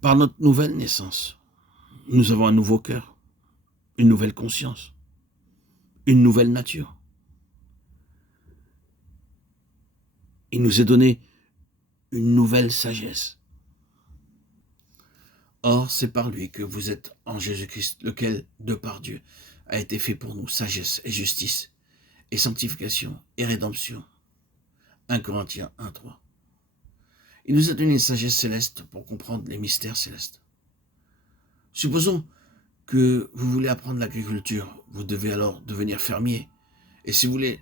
Par notre nouvelle naissance, nous avons un nouveau cœur, une nouvelle conscience, une nouvelle nature. Il nous est donné une nouvelle sagesse. Or, c'est par lui que vous êtes en Jésus-Christ, lequel, de par Dieu, a été fait pour nous sagesse et justice, et sanctification et rédemption. 1 Corinthiens 1:3. Il nous a donné une sagesse céleste pour comprendre les mystères célestes. Supposons que vous voulez apprendre l'agriculture, vous devez alors devenir fermier. Et si vous voulez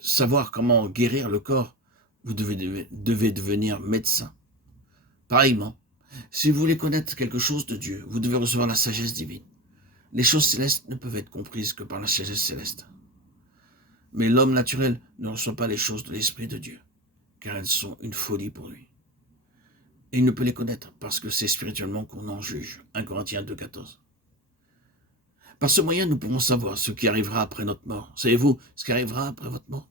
savoir comment guérir le corps, vous devez devenir médecin. Pareillement, si vous voulez connaître quelque chose de Dieu, vous devez recevoir la sagesse divine. Les choses célestes ne peuvent être comprises que par la sagesse céleste. Mais l'homme naturel ne reçoit pas les choses de l'Esprit de Dieu, car elles sont une folie pour lui. Et il ne peut les connaître parce que c'est spirituellement qu'on en juge. 1 Corinthiens 2:14. Par ce moyen, nous pourrons savoir ce qui arrivera après notre mort. Savez-vous ce qui arrivera après votre mort?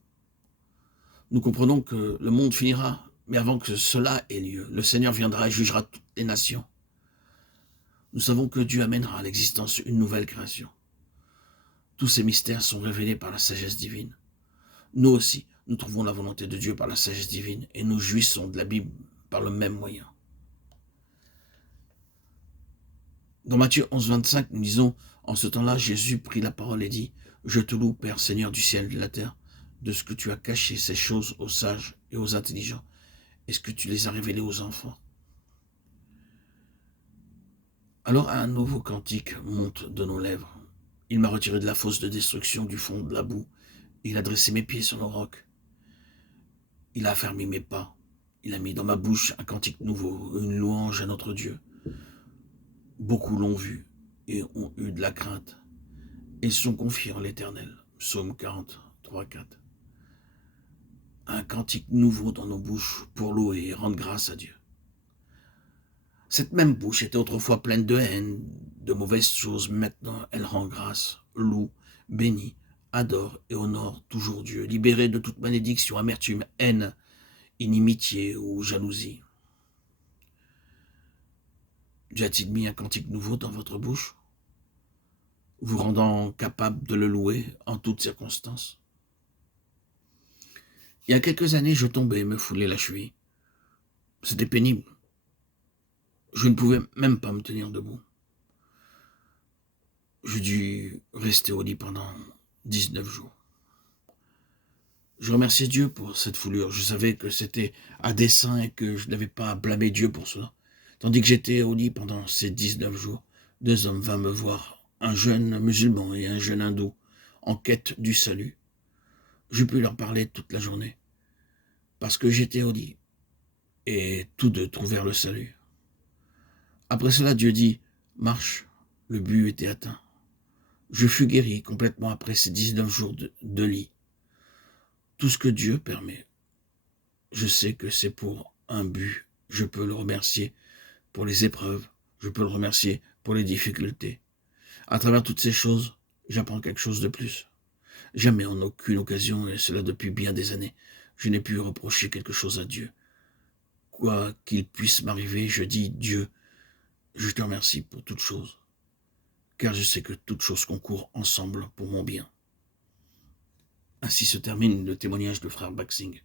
Nous comprenons que le monde finira, mais avant que cela ait lieu, le Seigneur viendra et jugera toutes les nations. Nous savons que Dieu amènera à l'existence une nouvelle création. Tous ces mystères sont révélés par la sagesse divine. Nous aussi, nous trouvons la volonté de Dieu par la sagesse divine et nous jouissons de la Bible par le même moyen. Dans Matthieu 11:25, nous lisons, en ce temps-là, Jésus prit la parole et dit, « Je te loue, Père, Seigneur du ciel et de la terre, de ce que tu as caché ces choses aux sages et aux intelligents, et ce que tu les as révélées aux enfants. » Alors un nouveau cantique monte de nos lèvres. Il m'a retiré de la fosse de destruction, du fond de la boue. Il a dressé mes pieds sur le roc. Il a affermi mes pas. Il a mis dans ma bouche un cantique nouveau, une louange à notre Dieu. Beaucoup l'ont vu et ont eu de la crainte. Ils sont confiés en l'Éternel. Psaume 43:4. Un cantique nouveau dans nos bouches pour louer et rendre grâce à Dieu. Cette même bouche était autrefois pleine de haine, de mauvaises choses. Maintenant, elle rend grâce, loue, bénit, adore et honore toujours Dieu, libérée de toute malédiction, amertume, haine, inimitié ou jalousie. Dieu a-t-il mis un cantique nouveau dans votre bouche, vous rendant capable de le louer en toutes circonstances? Il y a quelques années, je tombais et me foulais la cheville. C'était pénible. Je ne pouvais même pas me tenir debout. J'ai dû rester au lit pendant 19 jours. Je remerciais Dieu pour cette foulure. Je savais que c'était à dessein et que je n'avais pas à blâmer Dieu pour cela. Tandis que j'étais au lit pendant ces 19 jours, deux hommes vinrent me voir, un jeune musulman et un jeune hindou, en quête du salut. Je pus leur parler toute la journée, parce que j'étais au lit, et tous deux trouvèrent le salut. Après cela, Dieu dit, « Marche », le but était atteint. Je fus guéri complètement après ces 19 jours de lit. Tout ce que Dieu permet, je sais que c'est pour un but. Je peux le remercier pour les épreuves, je peux le remercier pour les difficultés. À travers toutes ces choses, j'apprends quelque chose de plus. Jamais en aucune occasion, et cela depuis bien des années, je n'ai pu reprocher quelque chose à Dieu. Quoi qu'il puisse m'arriver, je dis, Dieu, je te remercie pour toutes choses, car je sais que toutes choses concourent ensemble pour mon bien. Ainsi se termine le témoignage de frère Baksing.